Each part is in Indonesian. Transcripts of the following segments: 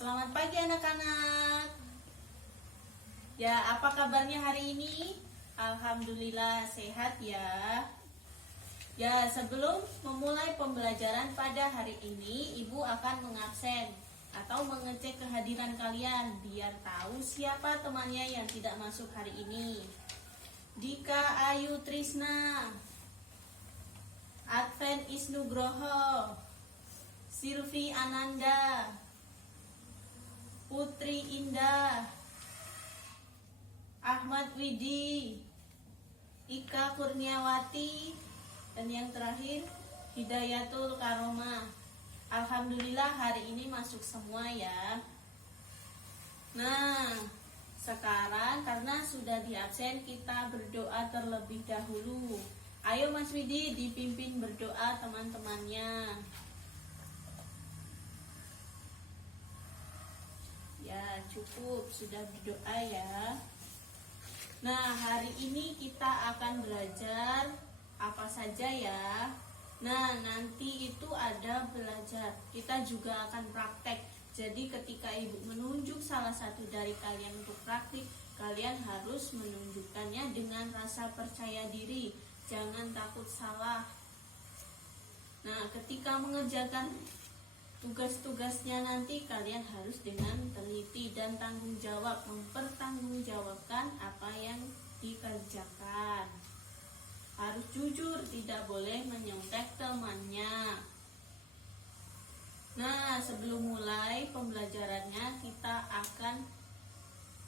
Selamat pagi anak-anak. Ya, apa kabarnya hari ini? Alhamdulillah sehat ya. Ya, sebelum memulai pembelajaran pada hari ini, Ibu akan mengabsen atau mengecek kehadiran kalian biar tahu siapa temannya yang tidak masuk hari ini. Dika Ayu Trisna, Advent Isnugroho, Silvi Ananda, Putri Indah, Ahmad Widi, Ika Kurniawati, dan yang terakhir Hidayatul Karomah. Alhamdulillah hari ini masuk semua ya. Nah, sekarang karena sudah di absen, kita berdoa terlebih dahulu. Ayo Mas Widi dipimpin berdoa teman-temannya. Ya, cukup sudah berdoa ya. Nah, hari ini kita akan belajar apa saja ya. Nah, nanti itu ada belajar. Kita juga akan praktek. Jadi ketika Ibu menunjuk salah satu dari kalian untuk praktik, kalian harus menunjukkannya dengan rasa percaya diri. Jangan takut salah. Nah, ketika mengerjakan tugas-tugasnya nanti kalian harus dengan teliti dan tanggung jawab, mempertanggungjawabkan apa yang dikerjakan. Harus jujur, tidak boleh menyontek temannya. Nah, sebelum mulai pembelajarannya kita akan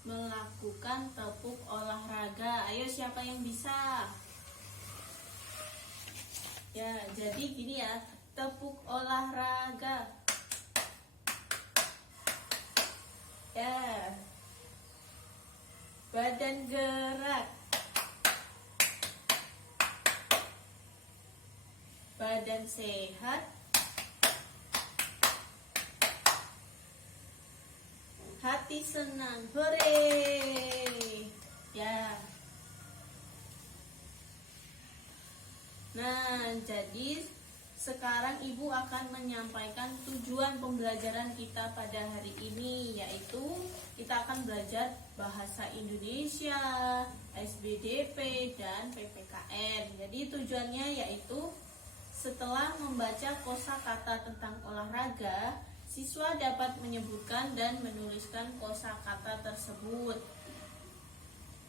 melakukan tepuk olahraga. Ayo siapa yang bisa? Ya, jadi gini ya, tepuk olahraga. Ya, badan gerak, badan sehat, hati senang. Hore! Ya. Nah, jadi sekarang Ibu akan menyampaikan tujuan pembelajaran kita pada hari ini, yaitu kita akan belajar bahasa Indonesia, SBDP, dan PPKN. Jadi tujuannya yaitu setelah membaca kosakata tentang olahraga, siswa dapat menyebutkan dan menuliskan kosakata tersebut.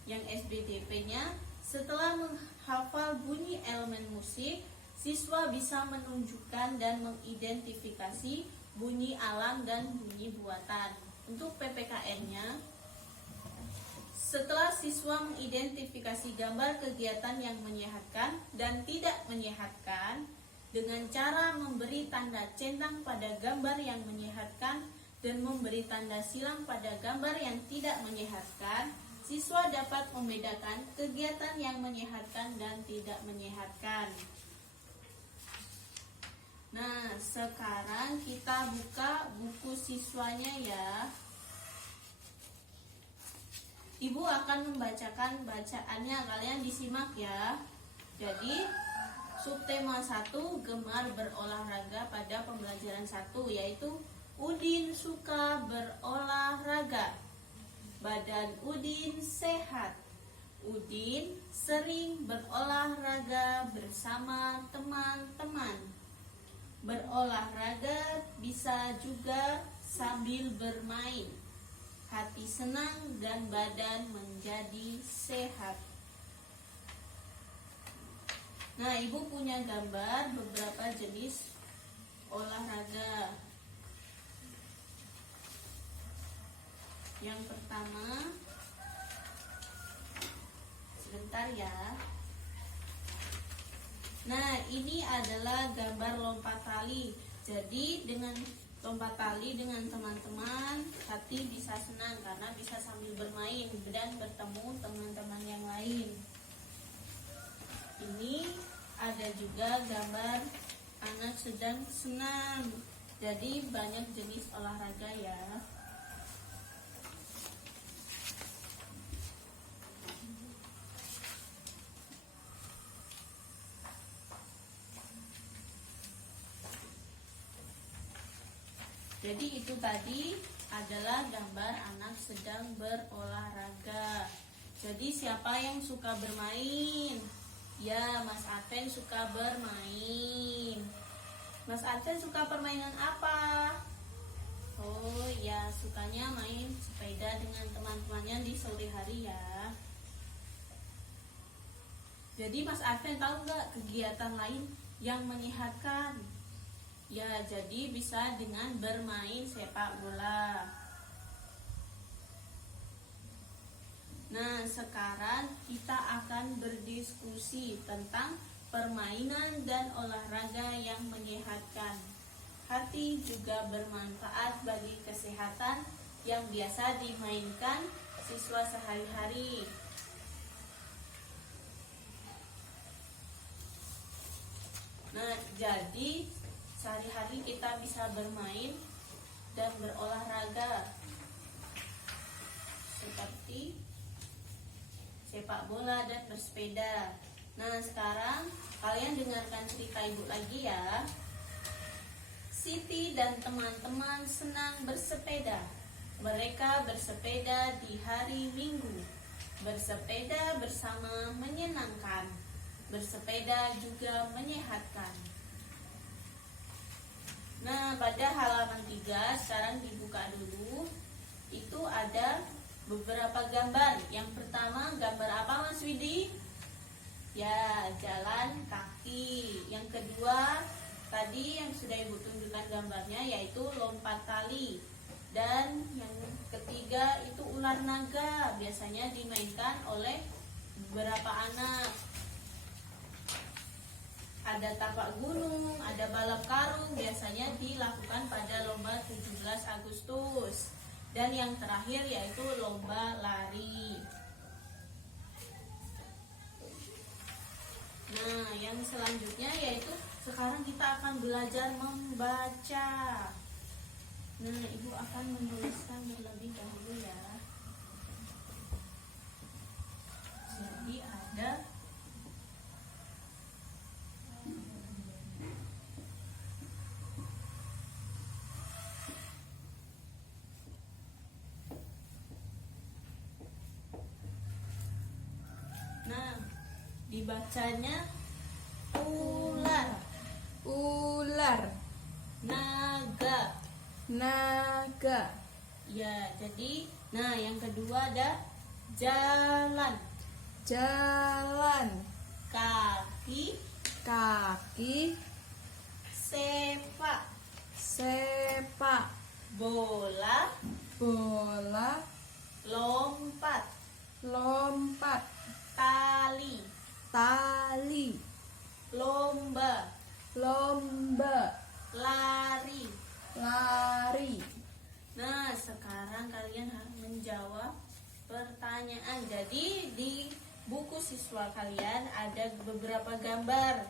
Yang SBDP-nya, setelah menghafal bunyi elemen musik, siswa bisa menunjukkan dan mengidentifikasi bunyi alam dan bunyi buatan. Untuk PPKN-nya, setelah siswa mengidentifikasi gambar kegiatan yang menyehatkan dan tidak menyehatkan, dengan cara memberi tanda centang pada gambar yang menyehatkan dan memberi tanda silang pada gambar yang tidak menyehatkan, siswa dapat membedakan kegiatan yang menyehatkan dan tidak menyehatkan. Nah, sekarang kita buka buku siswanya ya. Ibu akan membacakan bacaannya, kalian disimak ya. Jadi, subtema 1 gemar berolahraga pada pembelajaran 1, yaitu Udin suka berolahraga. Badan Udin sehat. Udin sering berolahraga bersama teman-teman. Berolahraga bisa juga sambil bermain. Hati senang dan badan menjadi sehat. Nah, Ibu punya gambar beberapa jenis olahraga. Yang pertama, sebentar ya. Nah, ini adalah gambar lompat tali. Jadi dengan lompat tali dengan teman-teman, hati bisa senang karena bisa sambil bermain dan bertemu teman-teman yang lain. Ini ada juga gambar anak sedang senam. Jadi banyak jenis olahraga ya. Jadi itu tadi adalah gambar anak sedang berolahraga. Jadi siapa yang suka bermain? Ya, Mas Adven suka bermain. Mas Adven suka permainan apa? Oh ya, sukanya main sepeda dengan teman-temannya di sore hari ya. Jadi Mas Adven tahu nggak kegiatan lain yang menyehatkan? Ya, jadi bisa dengan bermain sepak bola. Nah, sekarang kita akan berdiskusi tentang permainan dan olahraga yang menyehatkan. Hati juga bermanfaat bagi kesehatan yang biasa dimainkan siswa sehari-hari. Nah, jadi sehari-hari kita bisa bermain dan berolahraga seperti sepak bola dan bersepeda. Nah, sekarang kalian dengarkan cerita ibu lagi ya. Siti dan teman-teman senang bersepeda. Mereka bersepeda di hari Minggu. Bersepeda bersama menyenangkan. Bersepeda juga menyehatkan. Nah, pada halaman 3 sekarang dibuka dulu. Itu ada beberapa gambar. Yang pertama gambar apa Mas Widi? Ya, jalan kaki. Yang kedua tadi yang sudah Ibu tunjukkan gambarnya yaitu lompat tali. Dan yang ketiga itu ular naga, biasanya dimainkan oleh beberapa anak. Ada tapak gunung, ada balap karung, biasanya dilakukan pada lomba 17 Agustus. Dan yang terakhir yaitu lomba lari. Nah, yang selanjutnya yaitu sekarang kita akan belajar membaca. Nah, Ibu akan menuliskan terlebih dahulu ya. Jadi ada dibacanya ular, ular, naga, naga. ya. Jadi yang kedua ada jalan, jalan, kaki, kaki, sepak, sepak, bola, bola, lompat, lompat, tali, tali, lomba, lomba, lari. lari. Nah, sekarang kalian harus menjawab pertanyaan. Jadi di buku siswa kalian ada beberapa gambar.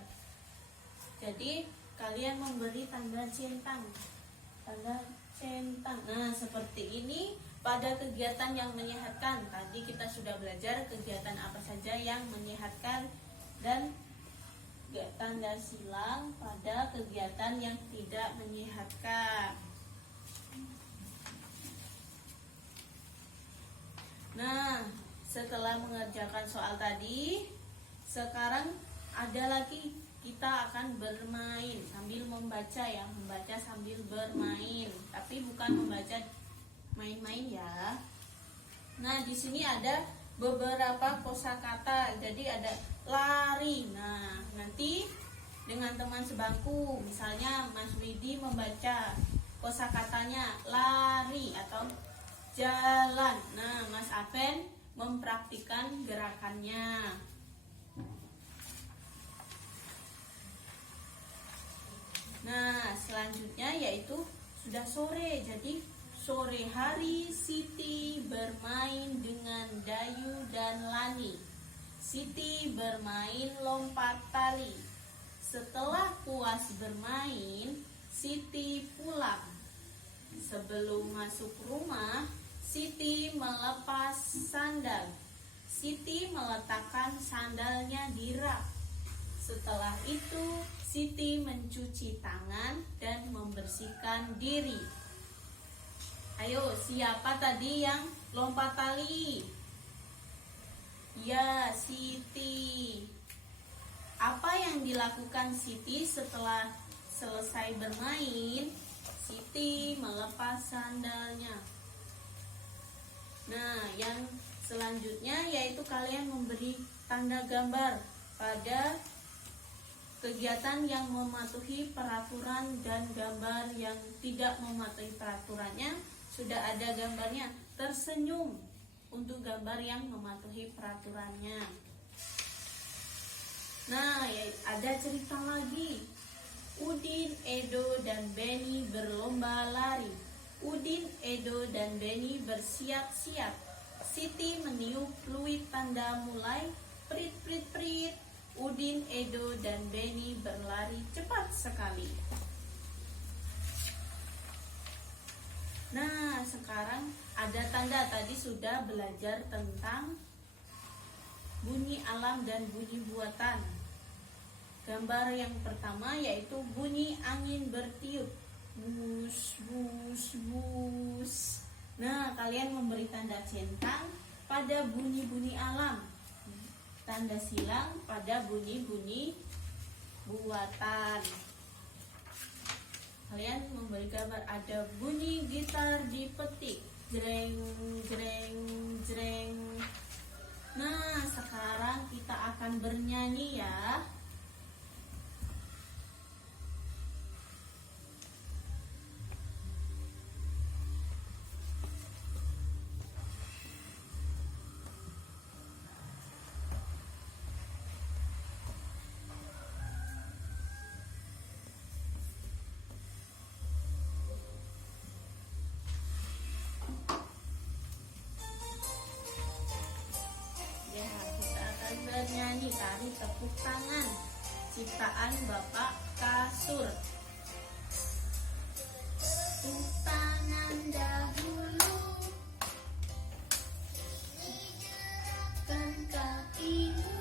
Jadi kalian memberi tanda centang. Tanda centang. Nah, seperti ini pada kegiatan yang menyehatkan. Tadi kita sudah belajar kegiatan apa saja yang menyehatkan dan tanda silang pada kegiatan yang tidak menyehatkan. Nah, setelah mengerjakan soal tadi, sekarang ada lagi kita akan bermain sambil membaca ya, membaca sambil bermain, tapi bukan membaca main-main ya. Nah, di sini ada beberapa kosakata. Jadi ada lari. Nah, nanti dengan teman sebangku, misalnya Mas Widi membaca kosakatanya lari atau jalan. Nah, Mas Adven mempraktikkan gerakannya. Nah, selanjutnya yaitu sudah sore. Jadi sore hari Siti bermain dengan Dayu dan Lani. Siti bermain lompat tali. Setelah puas bermain, Siti pulang. Sebelum masuk rumah, Siti melepas sandal. Siti meletakkan sandalnya di rak. Setelah itu, Siti mencuci tangan dan membersihkan diri. Ayo, siapa tadi yang lompat tali? Ya, Siti. Apa yang dilakukan Siti setelah selesai bermain? Siti melepas sandalnya. Nah, yang selanjutnya yaitu kalian memberi tanda gambar pada kegiatan yang mematuhi peraturan dan gambar yang tidak mematuhi peraturannya. Sudah ada gambarnya, tersenyum untuk gambar yang mematuhi peraturannya. Nah, ada cerita lagi. Udin, Edo, dan Beni berlomba lari. Udin, Edo, dan Beni bersiap-siap. Siti meniup fluid tanda mulai. Prit, prit, prit. Udin, Edo, dan Beni berlari cepat sekali. Nah, sekarang ada tanda. Tadi sudah belajar tentang bunyi alam dan bunyi buatan. Gambar yang pertama yaitu bunyi angin bertiup. Bus, bus, bus. Nah, kalian memberi tanda centang pada bunyi-bunyi alam. Tanda silang pada bunyi-bunyi buatan. Kalian memberi gambar ada bunyi gitar dipetik, jreng jreng jreng. Nah, sekarang kita akan bernyanyi ya. Bernyanyi tari tepuk tangan ciptaan Bapak Kasur. Tepuk tangan dahulu, kan kakimu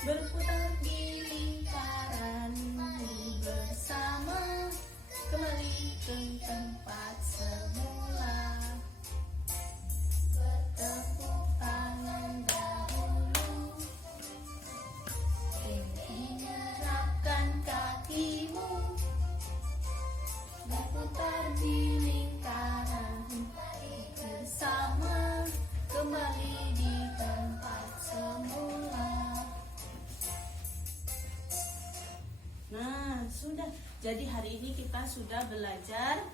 berputar di lingkaran bersama, kembali ke tempat semula. Bertepuk tangan berputar di lingkaran bersama, kembali di tempat semula. Nah, sudah. Jadi hari ini kita sudah belajar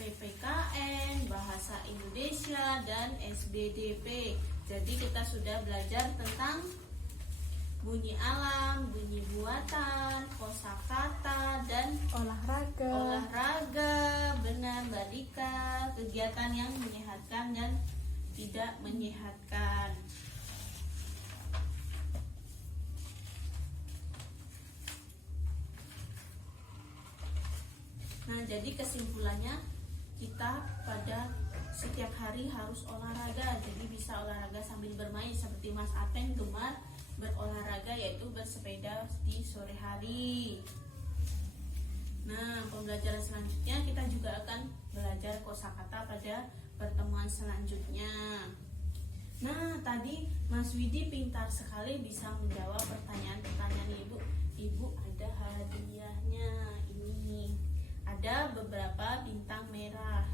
PPKN, Bahasa Indonesia, dan SBDP. Jadi kita sudah belajar tentang bunyi alam, bunyi buatan, kosakata, dan olahraga. Benar, Mbak Dika. Kegiatan yang menyehatkan dan tidak menyehatkan. Nah, jadi kesimpulannya kita pada setiap hari harus olahraga. Jadi bisa olahraga sambil bermain seperti Mas Apen gemar berolahraga yaitu bersepeda di sore hari. Nah, pembelajaran selanjutnya kita juga akan belajar kosakata pada pertemuan selanjutnya. Nah, tadi Mas Widi pintar sekali bisa menjawab pertanyaan-pertanyaan Ibu. Ibu ada hadiahnya ini. Ada beberapa bintang merah.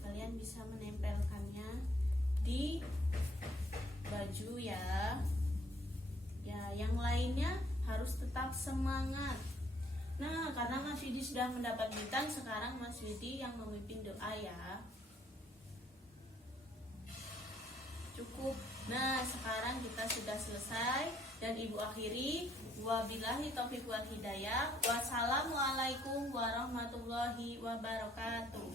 Kalian bisa menempelkannya di baju ya. Ya, yang lainnya harus tetap semangat. Nah, karena Mas Widi sudah mendapat bintang, sekarang Mas Widi yang memimpin doa ya. Cukup. Nah, sekarang kita sudah selesai dan Ibu akhiri. Wabillahi taufiq wal hidayah. Wassalamualaikum warahmatullahi wabarakatuh.